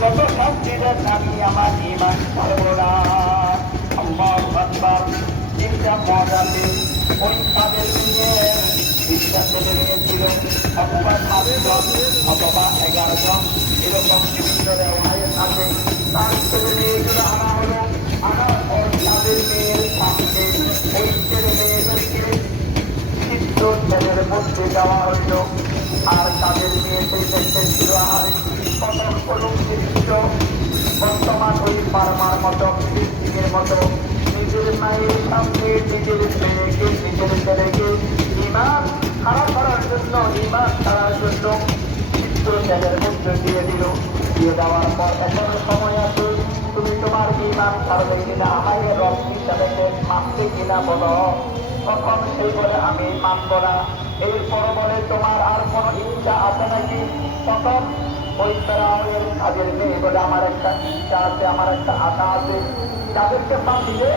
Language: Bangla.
যত শাস্তি দেন আমি আমার ইমান ছাড়বো না। আল্লাহু আকবার। চিন্তা মজাতে ওই তাদের নিজের বিশ্বাস চলে গিয়েছিল, অথবা 7 জন অথবা 11 জন, এরকম বিভিন্ন রেওয়ায়েত আছে। তার ছেলে মেয়েগুলো আনা হলো, আনার পর তাদের মেয়ের সামনে ওই ছেলে মেয়েদেরকে চিত্র ছেলের মধ্যে দেওয়া হইল। আর তাদের মেয়ে সেই দেখতে ছিল আহারে কত দৃশ্য। বর্তমান ওই ফার্মার মতো ফিলিস্তিনের মতো নিজের মায়ের সামনে নিজের ছেলেকে ইমান খারাপ করার জন্য, ইমান ছাড়ার জন্য চিত্র ছেলের মধ্যে দিয়ে দিল। দিয়ে দেওয়ার পর এখন সময় আছে, তুমি তোমার ইমান ছাড়বে কিনা, আমাকে রক্তি ছেলেকে মানবে কিনা বলো। তখন সেই বলে আমি মানব না। এরপর বলে তোমার আর কোনো ইচ্ছা আছে নাকি? তখন ওই ফেরাউনের কাজের মেয়ে বলে আমার একটা ইচ্ছা আছে, আমার একটা আশা আছে, যাদেরকে মানলে